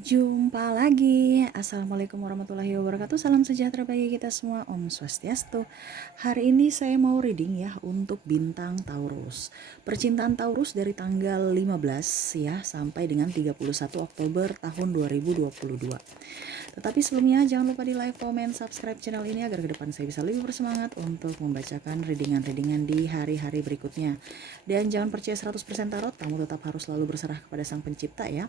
Jumpa lagi. Assalamualaikum warahmatullahi wabarakatuh. Salam sejahtera bagi kita semua. Om Swastiastu. Hari ini saya mau reading ya untuk bintang Taurus. Percintaan Taurus dari tanggal 15 ya sampai dengan 31 Oktober tahun 2022. Tetapi sebelumnya jangan lupa di like, comment, subscribe channel ini agar ke depan saya bisa lebih bersemangat untuk membacakan readingan-readingan di hari-hari berikutnya. Dan jangan percaya 100% tarot, kamu tetap harus selalu berserah kepada Sang Pencipta ya.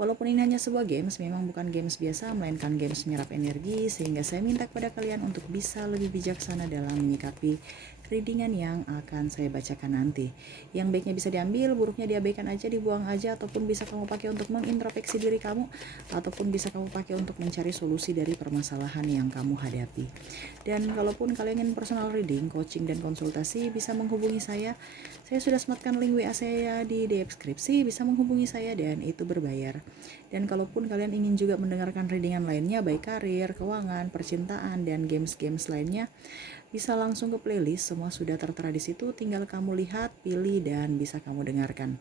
Walaupun ini hanya sebuah games, memang bukan games biasa, melainkan games menyerap energi, sehingga saya minta kepada kalian untuk bisa lebih bijaksana dalam menyikapi readingan yang akan saya bacakan nanti. Yang baiknya bisa diambil, buruknya diabaikan aja, dibuang aja, ataupun bisa kamu pakai untuk mengintrospeksi diri kamu, ataupun bisa kamu pakai untuk mencari solusi dari permasalahan yang kamu hadapi. Dan kalaupun kalian ingin personal reading, coaching, dan konsultasi, bisa menghubungi saya. Saya sudah sematkan link WA saya di deskripsi, bisa menghubungi saya dan itu berbayar. Dan kalaupun kalian ingin juga mendengarkan readingan lainnya, baik karir, keuangan, percintaan, dan games-games lainnya, bisa langsung ke playlist, semua sudah tertera di situ, tinggal kamu lihat, pilih, dan bisa kamu dengarkan.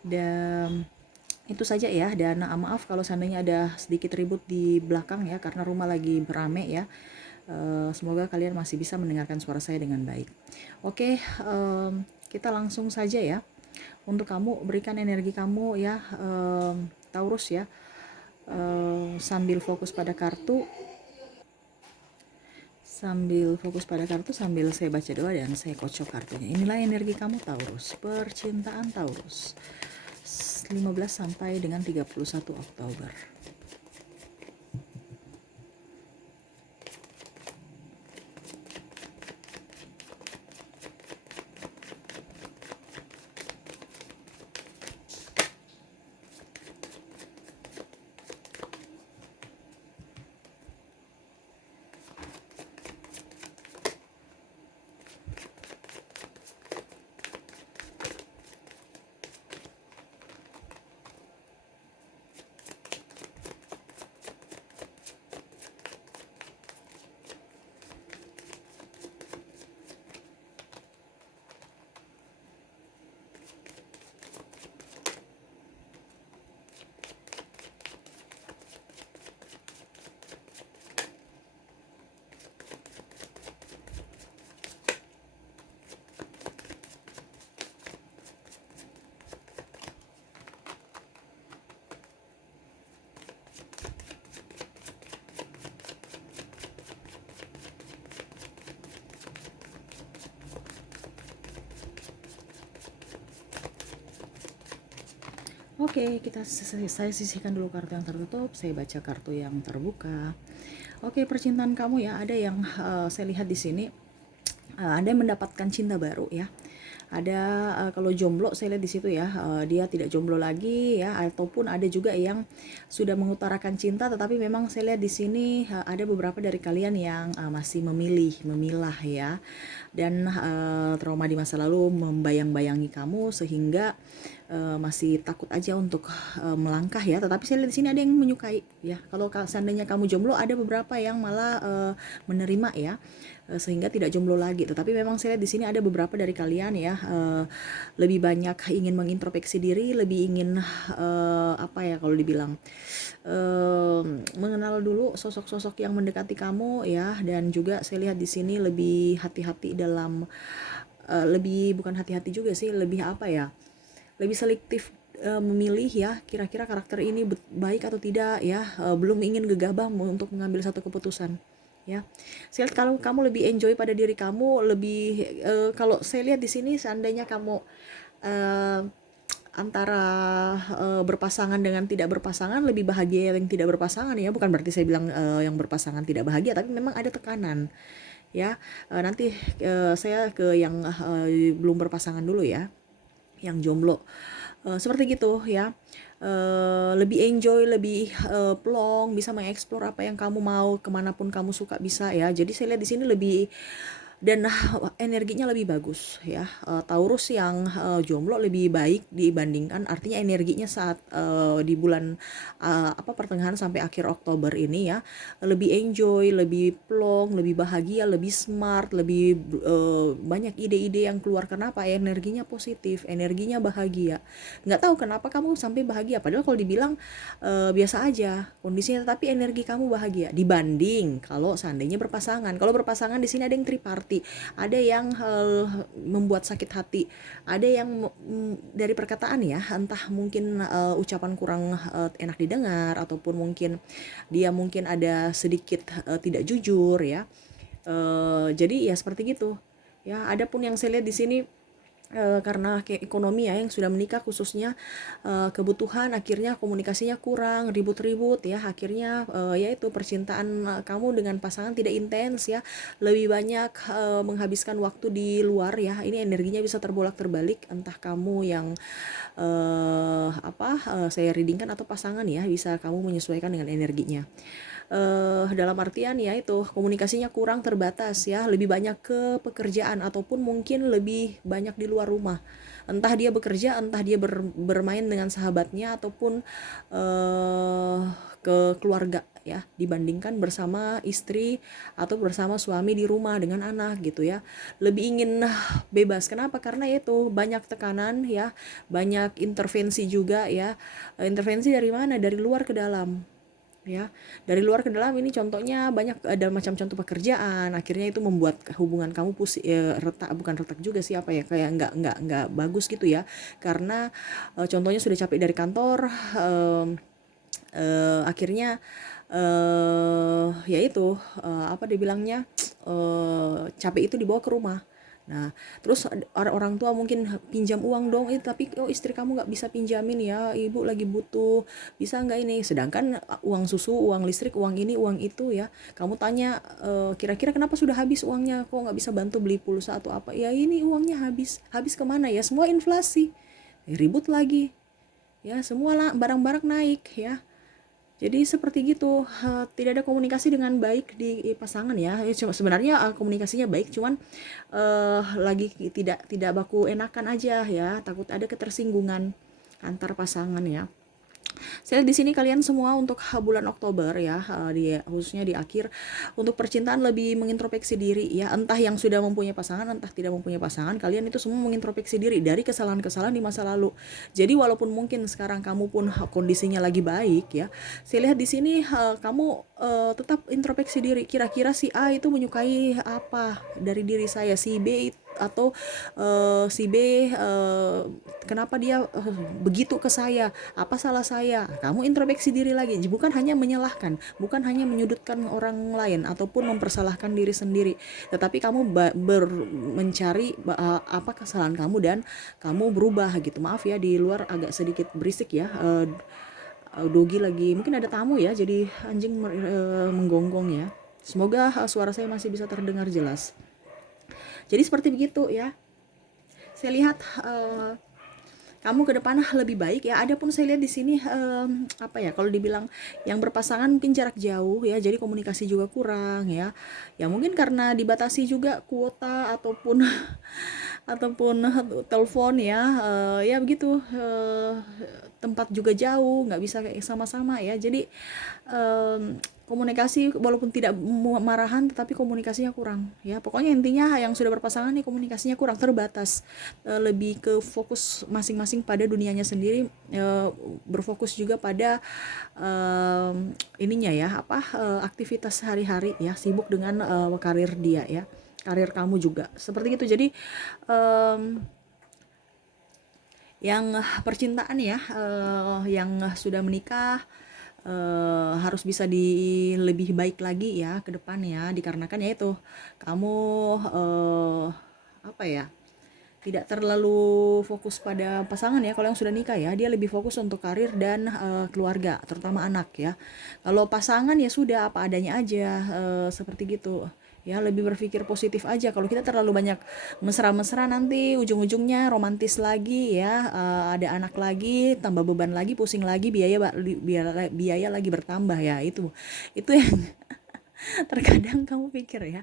Dan itu saja ya, dan maaf kalau seandainya ada sedikit ribut di belakang ya, karena rumah lagi berame ya. Semoga kalian masih bisa mendengarkan suara saya dengan baik. Oke, kita langsung saja ya. Untuk kamu, berikan energi kamu ya, Taurus ya, sambil fokus pada kartu. Sambil saya baca doa dan saya kocok kartunya. Inilah energi kamu Taurus, percintaan Taurus, 15 sampai dengan 31 Oktober. Oke, saya sisihkan dulu kartu yang tertutup, saya baca kartu yang terbuka. Oke, percintaan kamu ya, ada yang saya lihat di sini, ada yang mendapatkan cinta baru ya. Ada kalau jomblo saya lihat di situ ya, dia tidak jomblo lagi ya, ataupun ada juga yang sudah mengutarakan cinta, tetapi memang saya lihat di sini ada beberapa dari kalian yang masih memilah ya, dan trauma di masa lalu membayang-bayangi kamu sehingga masih takut aja untuk melangkah ya. Tetapi saya lihat di sini ada yang menyukai ya. Kalau seandainya kamu jomblo, ada beberapa yang malah menerima ya, sehingga tidak jomblo lagi. Tetapi memang saya lihat di sini ada beberapa dari kalian ya, lebih banyak ingin mengintrospeksi diri, lebih ingin apa ya kalau dibilang, mengenal dulu sosok-sosok yang mendekati kamu ya. Dan juga saya lihat di sini lebih hati-hati dalam, lebih bukan hati-hati juga sih, lebih apa ya, lebih selektif memilih ya, kira-kira karakter ini baik atau tidak ya, belum ingin gegabah untuk mengambil satu keputusan ya. Saya lihat kalau kamu lebih enjoy pada diri kamu, lebih kalau saya lihat di sini seandainya kamu uh, antara berpasangan dengan tidak berpasangan, lebih bahagia yang tidak berpasangan ya. Bukan berarti saya bilang yang berpasangan tidak bahagia, tapi memang ada tekanan ya. Nanti saya ke yang belum berpasangan dulu ya, yang jomblo. Seperti gitu ya. Lebih enjoy, lebih plong, bisa mengeksplor apa yang kamu mau, kemanapun kamu suka bisa ya. Jadi saya lihat di sini lebih dan energinya lebih bagus ya. Taurus yang jomblo lebih baik dibandingkan, artinya energinya saat di bulan pertengahan sampai akhir Oktober ini ya, lebih enjoy, lebih plong, lebih bahagia, lebih smart, lebih banyak ide-ide yang keluar. Kenapa? Energinya positif, energinya bahagia. Nggak tahu kenapa kamu sampai bahagia, padahal kalau dibilang biasa aja kondisinya, tapi energi kamu bahagia dibanding kalau seandainya berpasangan. Kalau berpasangan di sini ada yang triparti, ada yang membuat sakit hati, ada yang dari perkataan ya, entah mungkin ucapan kurang enak didengar, ataupun mungkin dia mungkin ada sedikit tidak jujur ya. Jadi ya seperti gitu ya. Adapun yang saya lihat di sini, karena kayak ekonomi ya, yang sudah menikah khususnya, kebutuhan akhirnya komunikasinya kurang, ribut-ribut ya, akhirnya yaitu percintaan kamu dengan pasangan tidak intens ya, lebih banyak menghabiskan waktu di luar ya. Ini energinya bisa terbolak-terbalik, entah kamu yang saya readingkan atau pasangan ya, bisa kamu menyesuaikan dengan energinya. Dalam artian ya itu komunikasinya kurang, terbatas ya, lebih banyak ke pekerjaan ataupun mungkin lebih banyak di luar rumah, entah dia bekerja, entah dia bermain dengan sahabatnya, ataupun ke keluarga ya, dibandingkan bersama istri atau bersama suami di rumah dengan anak gitu ya. Lebih ingin bebas. Kenapa? Karena itu banyak tekanan ya, banyak intervensi juga ya. Intervensi dari mana? Dari luar ke dalam ya. Dari luar ke dalam ini contohnya banyak, ada macam contoh pekerjaan, akhirnya itu membuat hubungan kamu retak, bukan retak juga sih, apa ya, kayak nggak bagus gitu ya, karena contohnya sudah capek dari kantor, akhirnya ya itu dibilangnya, capek itu dibawa ke rumah. Nah, terus orang tua mungkin pinjam uang dong, tapi istri kamu nggak bisa pinjamin ya, ibu lagi butuh, bisa nggak ini? Sedangkan uang susu, uang listrik, uang ini, uang itu ya, kamu tanya kira-kira kenapa sudah habis uangnya, kok nggak bisa bantu beli pulsa atau apa? Ya ini uangnya habis, habis kemana ya? Semua inflasi, ribut lagi, ya semua lah barang-barang naik ya. Jadi seperti gitu, tidak ada komunikasi dengan baik di pasangan ya. Sebenarnya komunikasinya baik, cuman lagi tidak baku enakan aja ya. Takut ada ketersinggungan antar pasangan ya. Saya di sini kalian semua untuk bulan Oktober ya, khususnya di akhir, untuk percintaan lebih mengintrospeksi diri ya. Entah yang sudah mempunyai pasangan, entah tidak mempunyai pasangan, kalian itu semua mengintrospeksi diri dari kesalahan-kesalahan di masa lalu. Jadi walaupun mungkin sekarang kamu pun kondisinya lagi baik ya, saya lihat di sini kamu tetap introspeksi diri. Kira-kira si A itu menyukai apa dari diri saya, si B atau si B kenapa dia begitu ke saya, apa salah saya. Kamu introspeksi diri lagi, bukan hanya menyalahkan, bukan hanya menyudutkan orang lain ataupun mempersalahkan diri sendiri, tetapi kamu mencari apa kesalahan kamu dan kamu berubah gitu. Maaf ya, di luar agak sedikit berisik ya, Dogi lagi, mungkin ada tamu ya, jadi anjing menggonggong ya. Semoga suara saya masih bisa terdengar jelas. Jadi seperti begitu ya. Saya lihat kamu ke depan lebih baik ya. Adapun saya lihat di sini kalau dibilang yang berpasangan mungkin jarak jauh ya, jadi komunikasi juga kurang ya. Ya mungkin karena dibatasi juga kuota ataupun telepon ya, ya begitu, tempat juga jauh, nggak bisa kayak sama-sama ya. Jadi komunikasi walaupun tidak marahan, tetapi komunikasinya kurang ya. Pokoknya intinya yang sudah berpasangan nih komunikasinya kurang, terbatas, lebih ke fokus masing-masing pada dunianya sendiri, berfokus juga pada ininya ya, aktivitas sehari-hari ya, sibuk dengan karir dia ya, karir kamu juga seperti itu. Jadi yang percintaan ya, yang sudah menikah harus bisa lebih baik lagi ya ke depan ya, dikarenakan ya itu kamu tidak terlalu fokus pada pasangan ya. Kalau yang sudah nikah ya, dia lebih fokus untuk karir dan keluarga, terutama anak ya. Kalau pasangan ya sudah apa adanya aja, seperti gitu ya, lebih berpikir positif aja. Kalau kita terlalu banyak mesra-mesra, nanti ujung-ujungnya romantis lagi ya, ada anak lagi, tambah beban lagi, pusing lagi, biaya lagi bertambah ya. Itu yang Terkadang kamu pikir ya,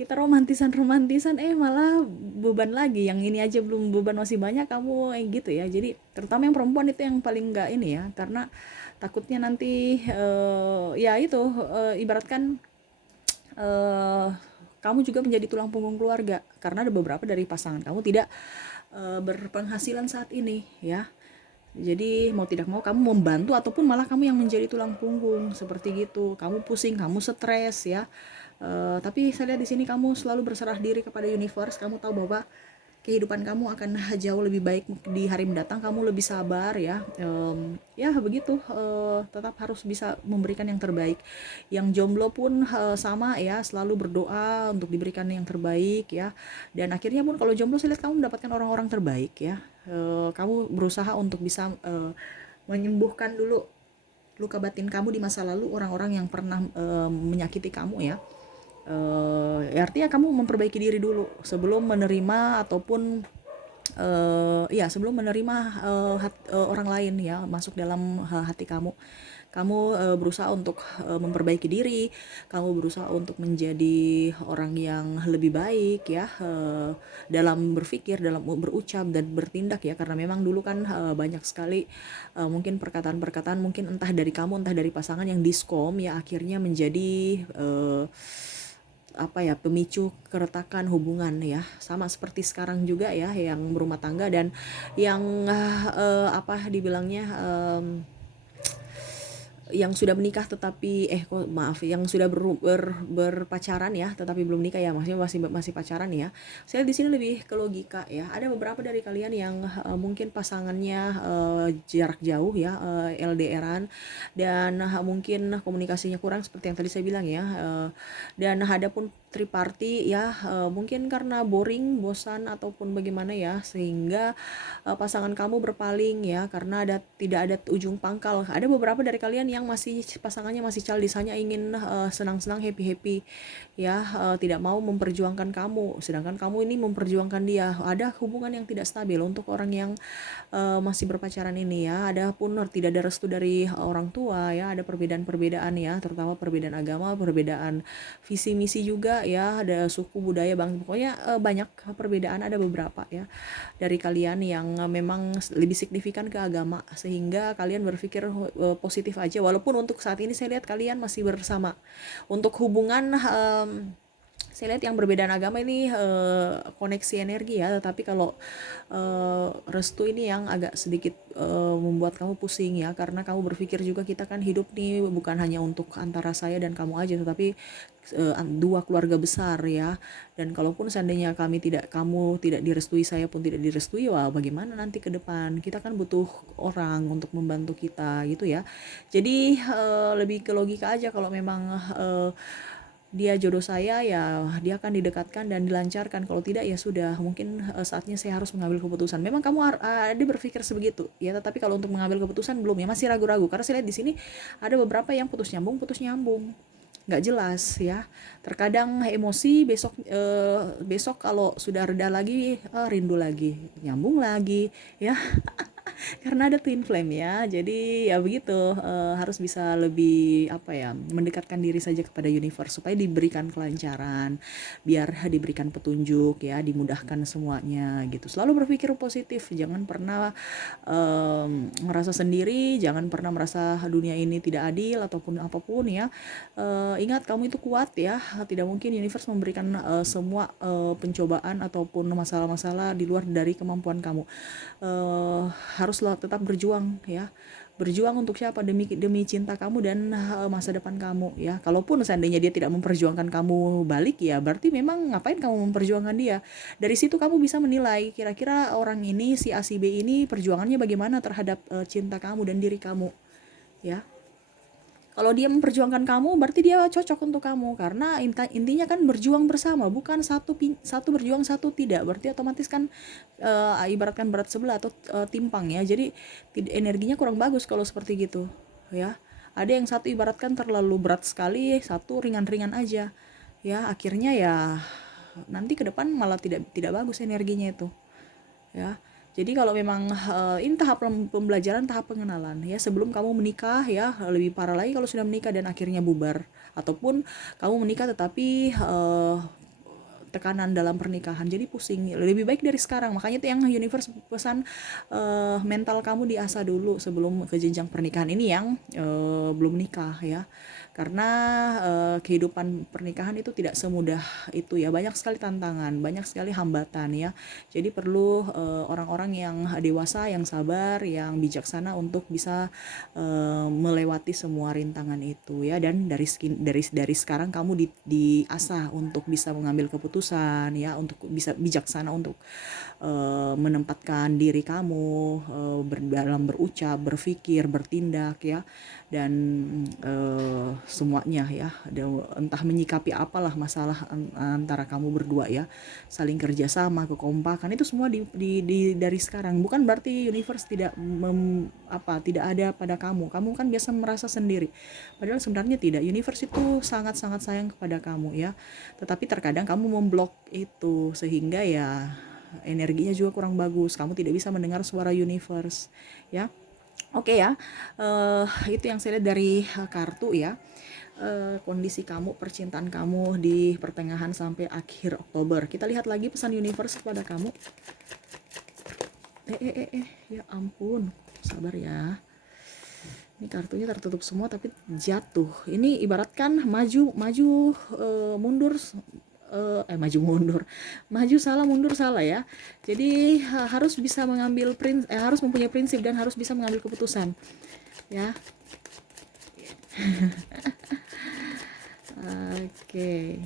kita romantisan malah beban lagi, yang ini aja belum beban masih banyak kamu gitu ya. Jadi terutama yang perempuan itu yang paling enggak ini ya, karena takutnya nanti ya itu ibaratkan eh, kamu juga menjadi tulang punggung keluarga karena ada beberapa dari pasangan kamu tidak berpenghasilan saat ini ya. Jadi mau tidak mau kamu membantu ataupun malah kamu yang menjadi tulang punggung seperti gitu. Kamu pusing, kamu stres ya. Tapi saya lihat di sini kamu selalu berserah diri kepada universe. Kamu tahu bahwa kehidupan kamu akan jauh lebih baik di hari mendatang. Kamu lebih sabar ya. Ya begitu. Tetap harus bisa memberikan yang terbaik. Yang jomblo pun sama ya, selalu berdoa untuk diberikan yang terbaik ya. Dan akhirnya pun kalau jomblo saya lihat kamu mendapatkan orang-orang terbaik ya. Kamu berusaha untuk bisa menyembuhkan dulu luka batin kamu di masa lalu, orang-orang yang pernah menyakiti kamu ya. Artinya kamu memperbaiki diri dulu sebelum menerima ataupun ya sebelum menerima orang lain ya masuk dalam hati kamu. Kamu berusaha untuk memperbaiki diri, kamu berusaha untuk menjadi orang yang lebih baik ya, dalam berpikir, dalam berucap dan bertindak ya, karena memang dulu kan banyak sekali mungkin perkataan-perkataan mungkin entah dari kamu entah dari pasangan yang diskom ya, akhirnya menjadi apa ya, pemicu keretakan hubungan ya, sama seperti sekarang juga ya yang berumah tangga dan yang apa dibilangnya yang sudah menikah tetapi kok maaf yang sudah berpacaran ya tetapi belum nikah ya, maksudnya masih pacaran ya. Saya di sini lebih ke logika ya. Ada beberapa dari kalian yang mungkin pasangannya jarak jauh ya, LDRan, dan mungkin komunikasinya kurang seperti yang tadi saya bilang ya. Dan ada pun triparty ya, mungkin karena boring, bosan ataupun bagaimana ya, sehingga pasangan kamu berpaling ya karena tidak ada ujung pangkal. Ada beberapa dari kalian yang masih pasangannya masih childish, hanya ingin senang-senang, happy-happy ya, tidak mau memperjuangkan kamu, sedangkan kamu ini memperjuangkan dia. Ada hubungan yang tidak stabil untuk orang yang masih berpacaran ini ya. Ada pun tidak ada restu dari orang tua ya, ada perbedaan-perbedaan ya, terutama perbedaan agama, perbedaan visi misi juga ya, ada suku budaya bang, pokoknya banyak perbedaan. Ada beberapa ya dari kalian yang memang lebih signifikan ke agama, sehingga kalian berpikir positif aja, walaupun untuk saat ini saya lihat kalian masih bersama. Untuk hubungan saya lihat yang berbedaan agama ini koneksi energi ya, tetapi kalau restu ini yang agak sedikit membuat kamu pusing ya, karena kamu berpikir juga kita kan hidup nih bukan hanya untuk antara saya dan kamu aja, tetapi dua keluarga besar ya. Dan kalaupun seandainya kamu tidak direstui, saya pun tidak direstui, wah bagaimana nanti ke depan? Kita kan butuh orang untuk membantu kita gitu ya. Jadi lebih ke logika aja, kalau memang dia jodoh saya ya dia akan didekatkan dan dilancarkan, kalau tidak ya sudah, mungkin saatnya saya harus mengambil keputusan. Memang kamu ada berpikir sebegitu ya, tetapi kalau untuk mengambil keputusan belum ya, masih ragu-ragu, karena saya lihat di sini ada beberapa yang putus nyambung nggak jelas ya. Terkadang emosi, besok kalau sudah reda lagi rindu lagi, nyambung lagi ya. Karena ada twin flame ya, jadi ya begitu, harus bisa lebih apa ya, mendekatkan diri saja kepada universe supaya diberikan kelancaran, biar diberikan petunjuk ya, dimudahkan semuanya gitu. Selalu berpikir positif, jangan pernah merasa sendiri, jangan pernah merasa dunia ini tidak adil ataupun apapun ya. Ingat kamu itu kuat ya, tidak mungkin universe memberikan semua pencobaan ataupun masalah-masalah di luar dari kemampuan kamu. Haruslah tetap berjuang ya, berjuang untuk siapa? Demi cinta kamu dan masa depan kamu ya. Kalaupun seandainya dia tidak memperjuangkan kamu balik ya, berarti memang ngapain kamu memperjuangkan dia. Dari situ kamu bisa menilai kira-kira orang ini, si A si B ini perjuangannya bagaimana terhadap cinta kamu dan diri kamu ya. Kalau dia memperjuangkan kamu, berarti dia cocok untuk kamu, karena intinya kan berjuang bersama, bukan satu berjuang satu tidak. Berarti otomatis kan ibaratkan berat sebelah atau timpang ya. Jadi energinya kurang bagus kalau seperti gitu ya. Ada yang satu ibaratkan terlalu berat sekali, satu ringan-ringan aja ya. Akhirnya ya nanti ke depan malah tidak bagus energinya itu ya. Jadi kalau memang ini tahap pembelajaran, tahap pengenalan ya, sebelum kamu menikah ya. Lebih parah lagi kalau sudah menikah dan akhirnya bubar, ataupun kamu menikah tetapi tekanan dalam pernikahan jadi pusing. Lebih baik dari sekarang, makanya itu yang universe pesan, mental kamu diasah dulu sebelum ke jenjang pernikahan ini yang belum nikah ya. Karena kehidupan pernikahan itu tidak semudah itu ya, banyak sekali tantangan, banyak sekali hambatan ya. Jadi perlu orang-orang yang dewasa, yang sabar, yang bijaksana untuk bisa melewati semua rintangan itu ya. Dan dari sekarang kamu diasah untuk bisa mengambil keputusan ya, untuk bisa bijaksana untuk menempatkan diri kamu dalam berucap, berpikir, bertindak ya, dan semuanya ya. Entah menyikapi apalah masalah antara kamu berdua ya, saling kerjasama, kekompakan itu semua dari sekarang. Bukan berarti universe tidak ada pada kamu. Kamu kan biasa merasa sendiri, padahal sebenarnya tidak. Universe itu sangat-sangat sayang kepada kamu ya, tetapi terkadang kamu memblok itu sehingga ya energinya juga kurang bagus. Kamu tidak bisa mendengar suara universe ya. Oke ya, itu yang saya lihat dari kartu ya. Kondisi kamu, percintaan kamu di pertengahan sampai akhir Oktober. Kita lihat lagi pesan universe kepada kamu. Ya ampun, sabar ya. Ini kartunya tertutup semua tapi jatuh. Ini ibaratkan maju mundur, maju salah, mundur salah ya. Jadi harus bisa harus mempunyai prinsip dan harus bisa mengambil keputusan ya. Oke.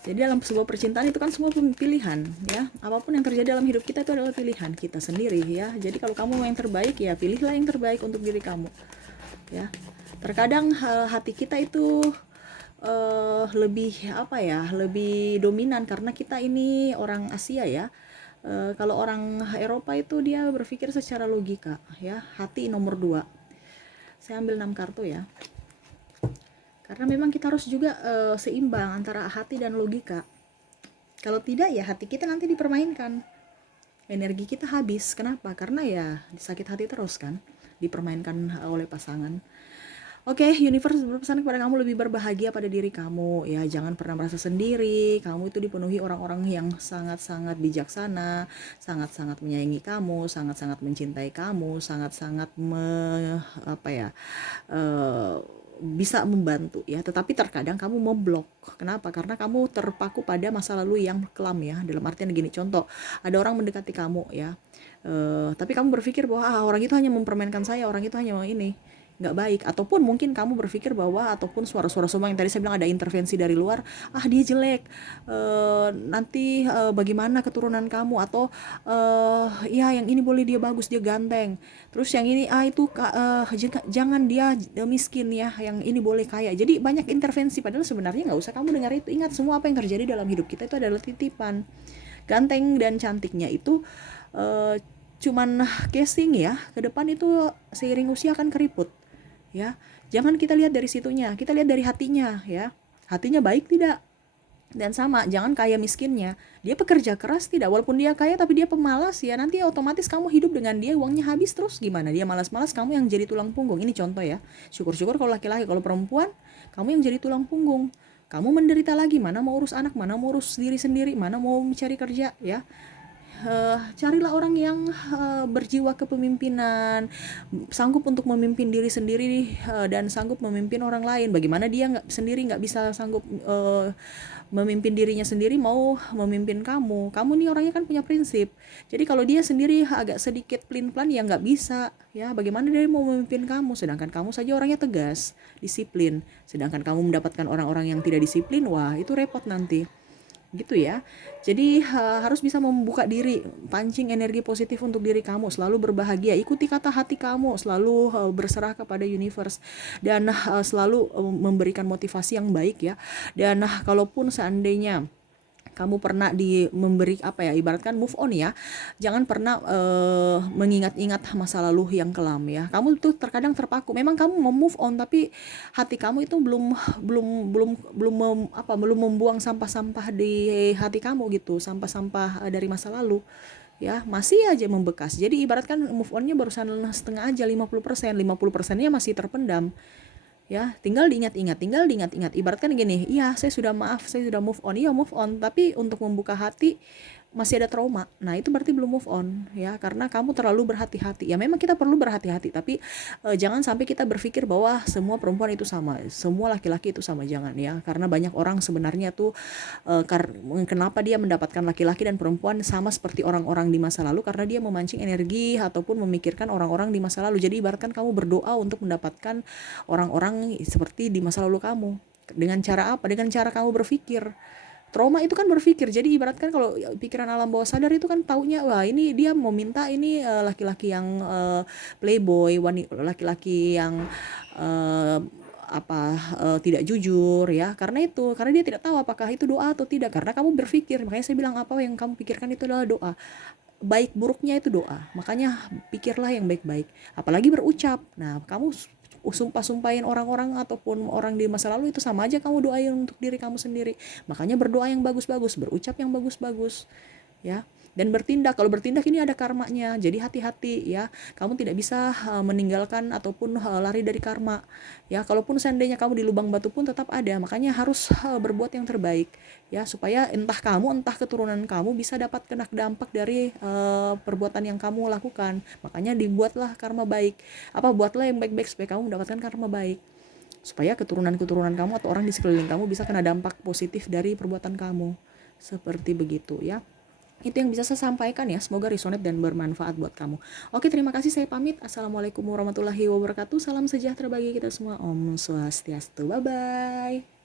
Jadi dalam sebuah percintaan itu kan semua pilihan ya. Apapun yang terjadi dalam hidup kita itu adalah pilihan kita sendiri ya. Jadi kalau kamu mau yang terbaik ya pilihlah yang terbaik untuk diri kamu ya. Terkadang hati kita itu lebih lebih dominan karena kita ini orang Asia ya. Kalau orang Eropa itu dia berpikir secara logika ya, hati nomor 2. Saya ambil 6 kartu ya, karena memang kita harus juga seimbang antara hati dan logika. Kalau tidak ya hati kita nanti dipermainkan, energi kita habis. Kenapa? Karena ya sakit hati terus kan, dipermainkan oleh pasangan. Oke, universe berpesan kepada kamu lebih berbahagia pada diri kamu ya. Jangan pernah merasa sendiri. Kamu itu dipenuhi orang-orang yang sangat-sangat bijaksana, sangat-sangat menyayangi kamu, sangat-sangat mencintai kamu, sangat-sangat bisa membantu ya. Tetapi terkadang kamu memblok. Kenapa? Karena kamu terpaku pada masa lalu yang kelam ya. Dalam artian gini, contoh, ada orang mendekati kamu ya, tapi kamu berpikir bahwa orang itu hanya mempermainkan saya, orang itu hanya mau ini, nggak baik. Ataupun mungkin kamu berpikir bahwa, ataupun suara-suara sombong yang tadi saya bilang ada intervensi dari luar, dia jelek, nanti bagaimana keturunan kamu, atau ya yang ini boleh dia bagus, dia ganteng, terus yang ini itu jangan dia miskin ya, yang ini boleh kaya. Jadi banyak intervensi, padahal sebenarnya nggak usah kamu dengar itu. Ingat, semua apa yang terjadi dalam hidup kita itu adalah titipan. Ganteng dan cantiknya itu cuman casing ya, ke depan itu seiring usia akan keriput ya. Jangan kita lihat dari situnya, kita lihat dari hatinya ya. Hatinya baik tidak? Dan sama, jangan kaya miskinnya. Dia pekerja keras tidak? Walaupun dia kaya tapi dia pemalas ya, nanti otomatis kamu hidup dengan dia, uangnya habis terus gimana? Dia malas-malas, kamu yang jadi tulang punggung. Ini contoh ya. Syukur-syukur kalau laki-laki. Kalau perempuan, kamu yang jadi tulang punggung. Kamu menderita lagi, mana mau urus anak, mana mau urus diri sendiri, mana mau mencari kerja ya. Carilah orang yang berjiwa kepemimpinan, sanggup untuk memimpin diri sendiri dan sanggup memimpin orang lain. Bagaimana dia sendiri nggak bisa sanggup memimpin dirinya sendiri, mau memimpin kamu. Kamu nih orangnya kan punya prinsip. Jadi kalau dia sendiri agak sedikit pelin-pelan ya nggak bisa ya. Bagaimana dia mau memimpin kamu, sedangkan kamu saja orangnya tegas, disiplin. Sedangkan kamu mendapatkan orang-orang yang tidak disiplin, wah itu repot nanti. Gitu ya. Jadi harus bisa membuka diri, pancing energi positif untuk diri kamu, selalu berbahagia, ikuti kata hati kamu, selalu berserah kepada universe, dan selalu memberikan motivasi yang baik ya. Dan kalaupun seandainya kamu pernah memberi ibaratkan move on ya, jangan pernah mengingat-ingat masa lalu yang kelam ya. Kamu tuh terkadang terpaku, memang kamu mau move on tapi hati kamu itu belum membuang sampah-sampah di hati kamu gitu, sampah-sampah dari masa lalu ya masih aja membekas. Jadi ibaratkan move onnya barusan setengah aja, 50%, 50%-nya masih terpendam. Ya, tinggal diingat-ingat. Ibaratkan gini, iya saya sudah maaf, saya sudah move on, iya move on, tapi untuk membuka hati masih ada trauma. Nah, itu berarti belum move on ya, karena kamu terlalu berhati-hati. Ya memang kita perlu berhati-hati, tapi jangan sampai kita berpikir bahwa semua perempuan itu sama, semua laki-laki itu sama, jangan ya. Karena banyak orang sebenarnya tuh kenapa dia mendapatkan laki-laki dan perempuan sama seperti orang-orang di masa lalu, karena dia memancing energi ataupun memikirkan orang-orang di masa lalu. Jadi ibaratkan kamu berdoa untuk mendapatkan orang-orang seperti di masa lalu kamu. Dengan cara apa? Dengan cara kamu berpikir. Trauma itu kan berpikir. Jadi ibaratkan kalau pikiran alam bawah sadar itu kan taunya, wah ini dia mau minta ini laki-laki yang playboy, laki-laki yang uh, tidak jujur ya, karena dia tidak tahu apakah itu doa atau tidak, karena kamu berpikir. Makanya saya bilang apa yang kamu pikirkan itu adalah doa, baik buruknya itu doa. Makanya pikirlah yang baik-baik, apalagi berucap. Nah, kamu sumpah-sumpahin orang-orang ataupun orang di masa lalu itu sama aja kamu doain untuk diri kamu sendiri. Makanya berdoa yang bagus-bagus, berucap yang bagus-bagus ya, dan bertindak. Kalau bertindak ini ada karmanya, jadi hati-hati ya. Kamu tidak bisa meninggalkan ataupun lari dari karma ya. Kalaupun seandainya kamu di lubang batu pun tetap ada. Makanya harus berbuat yang terbaik ya, supaya entah kamu entah keturunan kamu bisa dapat kena dampak dari perbuatan yang kamu lakukan. Makanya dibuatlah karma baik, buatlah yang baik-baik supaya kamu mendapatkan karma baik, supaya keturunan-keturunan kamu atau orang di sekeliling kamu bisa kena dampak positif dari perbuatan kamu. Seperti begitu ya. Itu yang bisa saya sampaikan ya, semoga resonate dan bermanfaat buat kamu. Oke, terima kasih, saya pamit. Assalamualaikum warahmatullahi wabarakatuh. Salam sejahtera bagi kita semua. Om Swastiastu. Bye bye.